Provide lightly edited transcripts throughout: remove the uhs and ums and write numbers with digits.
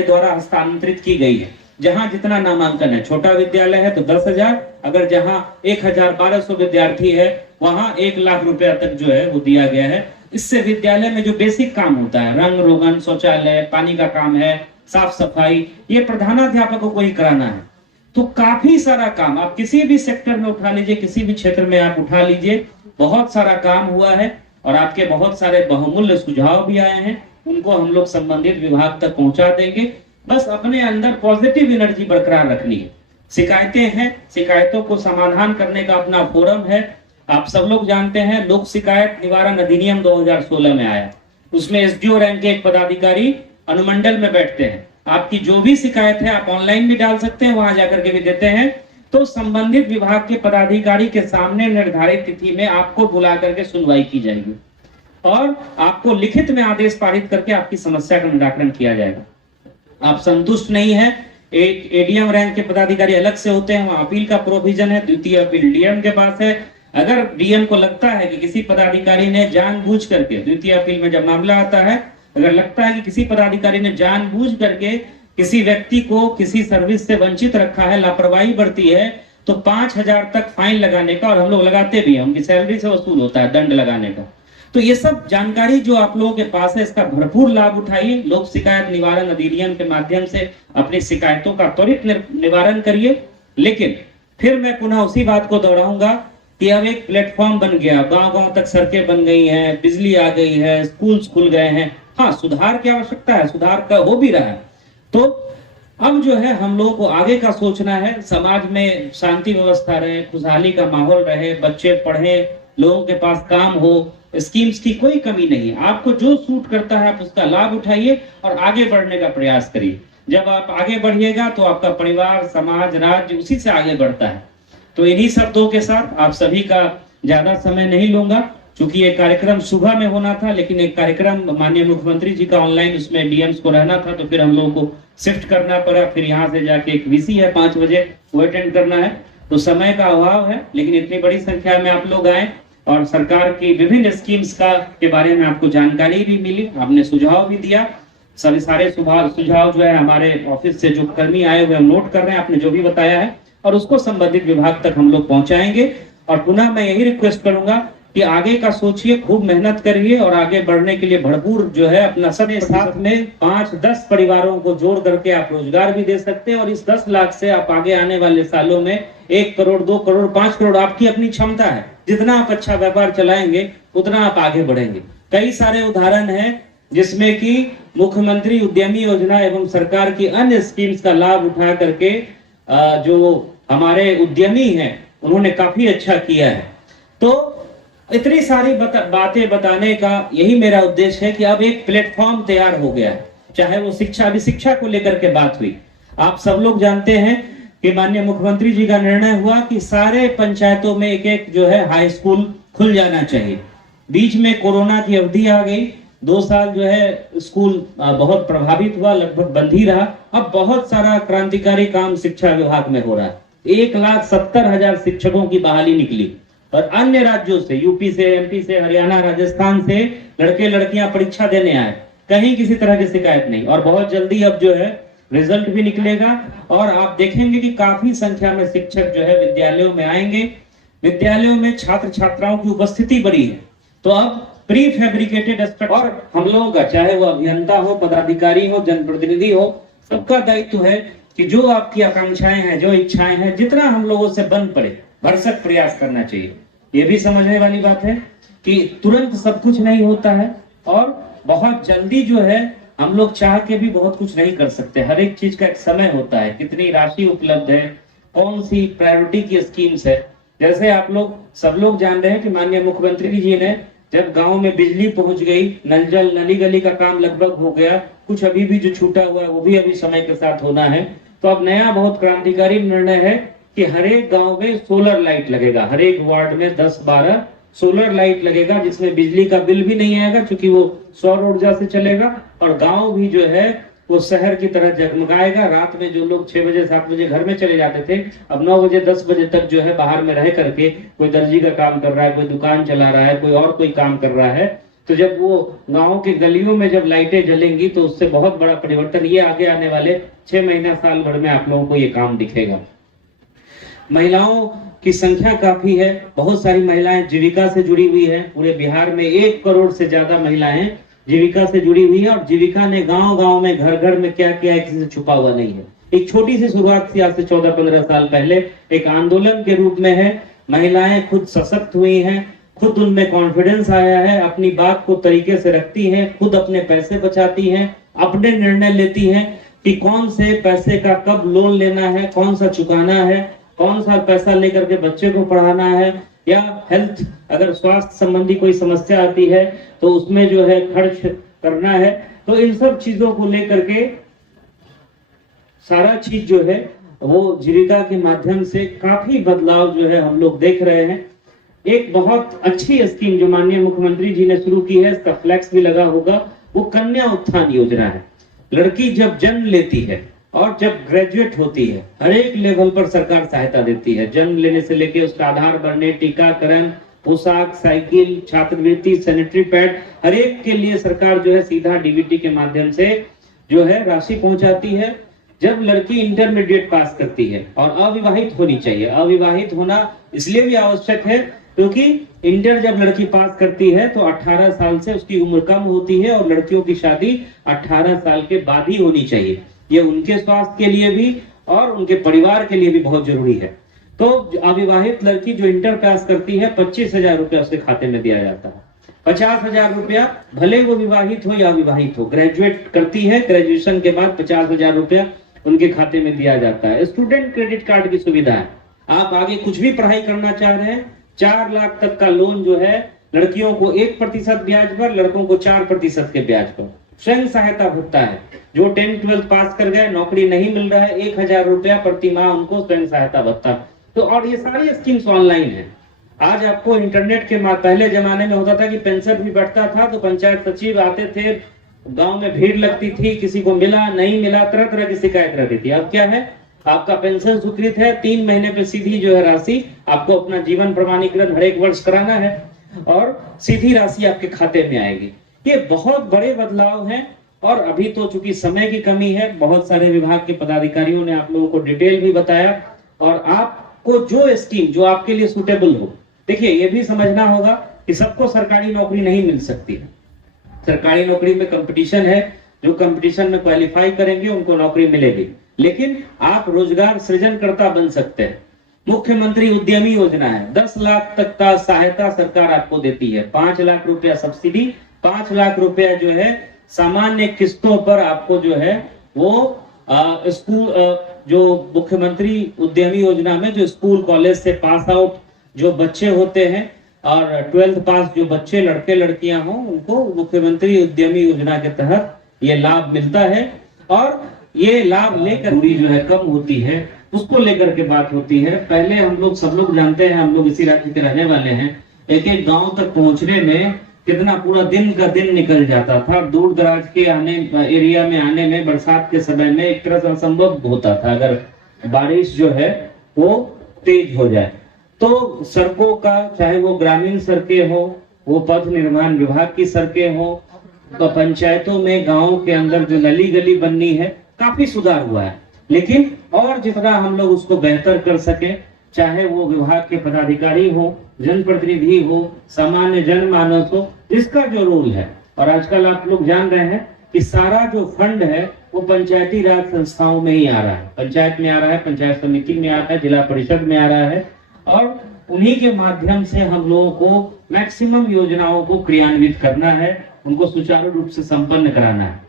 द्वारा हस्तांतरित की गई है। जहां जितना नामांकन है, छोटा विद्यालय है तो 10,000, अगर जहां 1,1200 विद्यार्थी है वहां 1,00,000 रुपया तक जो है वो दिया गया है। इससे विद्यालय में जो बेसिक काम होता है, रंग रोगन, शौचालय, पानी का काम है, साफ सफाई, ये प्रधानाध्यापकों को ही कराना है। तो काफी सारा काम आप किसी भी सेक्टर में उठा लीजिए, किसी भी क्षेत्र में आप उठा लीजिए, बहुत सारा काम हुआ है और आपके बहुत सारे बहुमूल्य सुझाव भी आए हैं, उनको हम लोग संबंधित विभाग तक पहुंचा देंगे। बस अपने अंदर पॉजिटिव एनर्जी बरकरार रखनी है। शिकायतें हैं, शिकायतों को समाधान करने का अपना फोरम है। आप सब लोग जानते हैं लोक शिकायत निवारण अधिनियम 2016 में आया, उसमें एसडीओ रैंक के एक पदाधिकारी अनुमंडल में बैठते हैं। आपकी जो भी शिकायत है आप ऑनलाइन भी डाल सकते हैं, वहां जाकर के भी देते हैं, तो संबंधित विभाग के पदाधिकारी के सामने निर्धारित तिथि में आपको बुला करके सुनवाई की जाएगी और आपको लिखित में आदेश पारित करके आपकी समस्या का निराकरण किया जाएगा। आप संतुष्ट नहीं है, एक एडीएम रैंक के पदाधिकारी अलग से होते हैं, वहां अपील का प्रोविजन है, द्वितीय अपील डीएम के पास है। अगर डीएम को लगता है कि किसी पदाधिकारी ने जानबूझ करके, द्वितीय अपील में जब मामला आता है, अगर लगता है कि किसी पदाधिकारी ने जानबूझ करके किसी व्यक्ति को किसी सर्विस से वंचित रखा है, लापरवाही बरती है, तो 5,000 तक फाइन लगाने का, और हम लोग लगाते भी हैं, उनकी सैलरी से वसूल होता है दंड लगाने का। तो ये सब जानकारी जो आप लोगों के पास है, इसका भरपूर लाभ उठाइए। लोक शिकायत निवारण अधिनियम के माध्यम से अपनी शिकायतों का त्वरित निवारण करिए। लेकिन फिर मैं पुनः उसी बात को दोहराऊंगा कि अब एक प्लेटफॉर्म बन गया, गांव-गांव तक सड़कें बन गई हैं, बिजली आ गई है, स्कूल्स खुल गए हैं। हाँ, सुधार की आवश्यकता है, सुधार का हो भी रहा है। तो अब जो है हम लोगों को आगे का सोचना है, समाज में शांति व्यवस्था रहे, खुशहाली का माहौल रहे, बच्चे पढ़े, लोगों के पास काम हो, स्कीम्स की कोई कमी नहीं है। आपको जो सूट करता है आप उसका लाभ उठाइए और आगे बढ़ने का प्रयास करिए। जब आप आगे बढ़िएगा तो आपका परिवार, समाज, राज्य उसी से आगे बढ़ता है। तो इन्हीं शब्दों के साथ आप सभी का ज्यादा समय नहीं लूंगा, क्योंकि ये कार्यक्रम सुबह में होना था, लेकिन एक कार्यक्रम माननीय मुख्यमंत्री जी का ऑनलाइन, उसमें डीएम्स को रहना था, तो फिर हम लोगों को शिफ्ट करना पड़ा। फिर यहाँ से जाके एक वीसी है 5 बजे, वो अटेंड करना है, तो समय का अभाव है। लेकिन इतनी बड़ी संख्या में आप लोग आए और सरकार की विभिन्न स्कीम्स के बारे में आपको जानकारी भी मिली, आपने सुझाव भी दिया। सभी सारे सुझाव जो है हमारे ऑफिस से जो कर्मी आए हुए नोट कर रहे हैं, आपने जो भी बताया है, और उसको संबंधित विभाग तक हम लोग पहुंचाएंगे। और पुनः मैं यही रिक्वेस्ट करूंगा कि आगे का सोचिए, खूब मेहनत करिए और आगे बढ़ने के लिए भरपूर जो है अपना सबके साथ में 5-10 परिवारों को जोड़ करके आप रोजगार भी दे सकते हैं। और इस 10 लाख से आप आगे आने वाले सालों में 1 करोड़, 2 करोड़, 5 करोड़ आपकी अपनी क्षमता है। जितना आप अच्छा व्यापार चलाएंगे उतना आप आगे बढ़ेंगे। कई सारे उदाहरण हैं जिसमें कि मुख्यमंत्री उद्यमी योजना एवं सरकार की अन्य स्कीम्स का लाभ उठा करके जो हमारे उद्यमी हैं उन्होंने काफी अच्छा किया है। तो इतनी सारी बातें बताने का यही मेरा उद्देश्य है कि अब एक प्लेटफॉर्म तैयार हो गया है, चाहे वो शिक्षा, अभी शिक्षा को लेकर के बात हुई। आप सब लोग जानते हैं कि माननीय मुख्यमंत्री जी का निर्णय हुआ कि सारे पंचायतों में एक जो है हाई स्कूल खुल जाना चाहिए। बीच में कोरोना की अवधि आ गई, 2 साल जो है स्कूल बहुत प्रभावित हुआ, लगभग बंद ही रहा। अब बहुत सारा क्रांतिकारी काम शिक्षा विभाग में हो रहा है। 1,70,000 शिक्षकों की बहाली निकली और अन्य राज्यों से, यूपी से, एमपी से, हरियाणा, राजस्थान से लड़के लड़कियां परीक्षा देने आए, कहीं किसी तरह की शिकायत नहीं। और बहुत जल्दी अब जो है रिजल्ट भी निकलेगा और आप देखेंगे कि काफी संख्या में शिक्षक जो है विद्यालयों में आएंगे। विद्यालयों में छात्र छात्राओं की उपस्थिति बढ़ी है, तो अब प्री फैब्रिकेटेड स्ट्रक्चर, और हम लोगों का चाहे वो अभियंता हो, पदाधिकारी हो, जनप्रतिनिधि हो, सबका दायित्व है कि जो आपकी आकांक्षाएं हैं, जो इच्छाएं हैं, जितना हम लोगों से बन पड़े भरसक प्रयास करना चाहिए। ये भी समझने वाली बात है कि तुरंत सब कुछ नहीं होता है और बहुत जल्दी जो है हम लोग चाह के भी बहुत कुछ नहीं कर सकते। हर एक चीज का एक समय होता है, कितनी राशि उपलब्ध है, कौन सी प्रायोरिटी की स्कीम्स है। जैसे आप लोग सब लोग जान रहे हैं कि माननीय मुख्यमंत्री जी ने जब गांव में बिजली पहुंच गई, नल जल नली गली का काम लगभग हो गया, कुछ अभी भी जो छूटा हुआ है वो भी अभी समय के साथ होना है। तो अब नया बहुत क्रांतिकारी निर्णय है कि हर एक गांव में सोलर लाइट लगेगा, हर एक वार्ड में 10-12 सोलर लाइट लगेगा, जिसमें बिजली का बिल भी नहीं आएगा क्योंकि वो सौर ऊर्जा से चलेगा। और गांव भी जो है वो शहर की तरह जगमगाएगा। रात में जो लोग 6 बजे 7 बजे घर में चले जाते थे, अब 9 बजे 10 बजे तक जो है बाहर में रह करके कोई दर्जी का काम कर रहा है, कोई दुकान चला रहा है, कोई और कोई काम कर रहा है, तो जब वो गांव के गलियों में जब लाइटें जलेंगी तो उससे बहुत बड़ा परिवर्तन, ये आगे आने वाले 6 महीना साल भर में आप लोगों को ये काम दिखेगा। महिलाओं की संख्या काफी है, बहुत सारी महिलाएं जीविका से जुड़ी हुई है। पूरे बिहार में 1 करोड़ से ज्यादा महिलाएं जीविका से जुड़ी हुई है, और जीविका ने गांव-गांव में, घर-घर में क्या किया है, किसी से छुपा हुआ नहीं है। एक छोटी सी शुरुआत थी आज से 14-15 साल पहले, एक आंदोलन के रूप में है। महिलाएं खुद सशक्त हुई हैं, खुद उनमें कॉन्फिडेंस आया है, अपनी बात को तरीके से रखती हैं, खुद अपने पैसे बचाती हैं, अपने निर्णय लेती हैं कि कौन से पैसे का कब लोन लेना है, कौन सा चुकाना है, कौन सा पैसा लेकर के बच्चे को पढ़ाना है, या हेल्थ, अगर स्वास्थ्य संबंधी कोई समस्या आती है तो उसमें जो है खर्च करना है। तो इन सब चीजों को लेकर के सारा चीज जो है वो जीविका के माध्यम से काफी बदलाव जो है हम लोग देख रहे हैं। एक बहुत अच्छी स्कीम जो माननीय मुख्यमंत्री जी ने शुरू की है, इसका फ्लैक्स भी लगा होगा, वो कन्या उत्थान योजना है। लड़की जब जन्म लेती है और जब ग्रेजुएट होती है, हर एक लेवल पर सरकार सहायता देती है। जन्म लेने से लेके उसका आधार बनने, टीकाकरण, पोशाक, साइकिल, छात्रवृत्ति, सैनिटरी पैड, हर एक के लिए सरकार जो है सीधा डीबीटी के माध्यम से जो है राशि पहुंचाती है। जब लड़की इंटरमीडिएट पास करती है, और अविवाहित होनी चाहिए, अविवाहित होना इसलिए भी आवश्यक है क्योंकि इंटर जब लड़की पास करती है तो 18 साल से उसकी उम्र कम होती है, और लड़कियों की शादी 18 साल के बाद ही होनी चाहिए। ये उनके स्वास्थ्य के लिए भी और उनके परिवार के लिए भी बहुत जरूरी है। तो अविवाहित लड़की जो इंटर पास करती है, 25,000 रुपया उसके खाते में दिया जाता है। 50,000 रुपया, भले वो विवाहित हो या अविवाहित हो, ग्रेजुएट करती है, ग्रेजुएशन के बाद 50,000 रुपया उनके खाते में दिया जाता है। स्टूडेंट क्रेडिट कार्ड की सुविधा है, आप आगे कुछ भी पढ़ाई करना चाह रहे हैं, 4 लाख तक का लोन जो है, लड़कियों को 1% ब्याज पर, लड़कों को 4% के ब्याज पर। स्वयं सहायता भत्ता है, जो 10-12 पास कर गए, नौकरी नहीं मिल रहा है, 1,000 रुपया प्रति माह उनको स्वयं सहायता भत्ता। तो और ये सारी स्कीम्स ऑनलाइन है। आज आपको इंटरनेट के पहले जमाने में होता था कि पेंशन भी बढ़ता था तो पंचायत सचिव आते थे, गांव में भीड़ लगती थी, किसी को मिला नहीं मिला, तरह तरह की शिकायत रहती थी। अब क्या है, आपका पेंशन स्वीकृत है, 3 महीने पे सीधी जो है राशि, आपको अपना जीवन प्रमाणीकरण हर एक वर्ष कराना है और सीधी राशि आपके खाते में आएगी। ये बहुत बड़े बदलाव हैं। और अभी तो चूंकि समय की कमी है, बहुत सारे विभाग के पदाधिकारियों ने आप लोगों को डिटेल भी बताया, और आपको जो स्कीम जो आपके लिए सुटेबल हो, देखिए ये भी समझना होगा कि सबको सरकारी नौकरी नहीं मिल सकती है। सरकारी नौकरी में कंपटीशन है, जो कंपटीशन में क्वालिफाई करेंगे उनको नौकरी मिलेगी, लेकिन आप रोजगार सृजनकर्ता बन सकते हैं। मुख्यमंत्री उद्यमी योजना है, 10 लाख तक का सहायता सरकार आपको देती है, 5 लाख रुपया सब्सिडी, 5 लाख रुपया जो है सामान्य किस्तों पर आपको जो है वो स्कूल, जो मुख्यमंत्री उद्यमी योजना में जो स्कूल कॉलेज से पास आउट जो बच्चे होते हैं और 12th पास जो बच्चे लड़के लड़कियां हों, उनको मुख्यमंत्री उद्यमी योजना के तहत ये लाभ मिलता है। और ये लाभ लेकर दूरी जो है कम होती है, उसको लेकर के बात होती है। पहले हम लोग सब लोग जानते हैं, हम लोग इसी राज्य के रहने वाले हैं, एक एक गांव तक पहुंचने में कितना पूरा दिन का दिन निकल जाता था। दूर दराज के एरिया में आने में बरसात के समय में एक तरह से असंभव होता था, अगर बारिश जो है वो तेज हो जाए। तो सड़कों का, चाहे वो ग्रामीण सड़कें हो, वो पथ निर्माण विभाग की सड़कें हो, तो पंचायतों में गाँव के अंदर जो नली गली बननी है, काफी सुधार हुआ है। लेकिन और जितना हम लोग उसको बेहतर कर सके, चाहे वो विभाग के पदाधिकारी हो, जनप्रतिनिधि हो, सामान्य जनमानस हो, इसका जो रोल है। और आजकल आप लोग जान रहे हैं कि सारा जो फंड है वो पंचायती राज संस्थाओं में ही आ रहा है, पंचायत में आ रहा है, पंचायत समिति में आ रहा है, जिला परिषद में आ रहा है, और उन्हीं के माध्यम से हम लोगों को मैक्सिमम योजनाओं को क्रियान्वित करना है, उनको सुचारू रूप से संपन्न कराना है।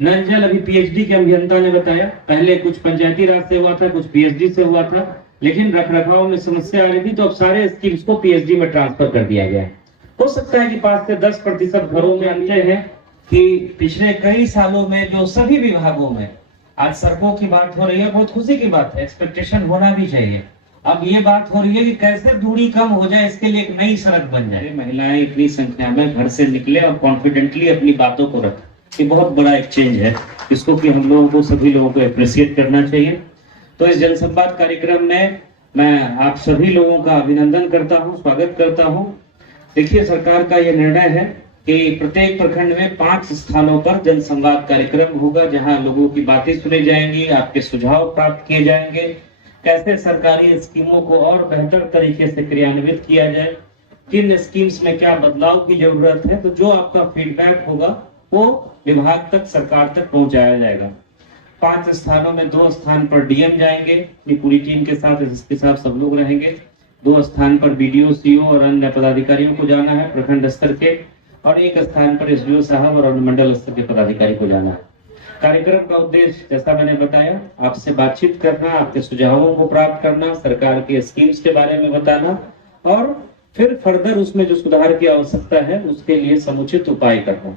नल जल अभी पीएचडी के अभियंता ने बताया, पहले कुछ पंचायती राज से हुआ था, कुछ पीएचडी से हुआ था, लेकिन रखरखाव में समस्या आ रही थी, तो अब सारे स्कीम्स को पीएचडी में ट्रांसफर कर दिया गया है। हो सकता है कि 5 से 10% घरों में अंतर है कि पिछले कई सालों में जो सभी विभागों में आज सड़कों की बात हो रही है, बहुत खुशी की बात है, एक्सपेक्टेशन होना भी चाहिए। अब ये बात हो रही है कि कैसे दूरी कम हो जाए, इसके लिए एक नई सड़क बन जाए, महिलाएं इतनी संख्या में घर से निकले और कॉन्फिडेंटली अपनी बातों को रखें। ये बहुत बड़ा एक चेंज है, इसको कि हम लोगों को, सभी लोगों को अप्रिशिएट करना चाहिए। तो इस जनसंवाद कार्यक्रम में मैं आप सभी लोगों का अभिनंदन करता हूं, स्वागत करता हूं। देखिए, सरकार का ये निर्णय है कि प्रत्येक प्रखंड में 5 स्थानों पर जन संवाद कार्यक्रम होगा, जहां लोगों की बातें सुनी जाएंगी, आपके सुझाव प्राप्त किए जाएंगे, कैसे सरकारी स्कीमों को और बेहतर तरीके से क्रियान्वित किया जाए, किन स्कीम्स में क्या बदलाव की जरूरत है। तो जो आपका फीडबैक होगा वो विभाग तक, सरकार तक पहुंचाया जाएगा। 5 स्थानों में 2 स्थान पर डीएम जाएंगे अपनी पूरी टीम के साथ, इसके साथ सब लोग रहेंगे। 2 स्थान पर बीडीओ, सीओ और अन्य पदाधिकारियों को जाना है प्रखंड स्तर के, और 1 स्थान पर एसडीओ साहब और अनुमंडल स्तर के पदाधिकारी को जाना है। कार्यक्रम का उद्देश्य जैसा मैंने बताया, आपसे बातचीत करना, आपके सुझावों को प्राप्त करना, सरकार के स्कीम्स के बारे में बताना और फिर फर्दर उसमें जो सुधार की आवश्यकता है उसके लिए समुचित उपाय करना।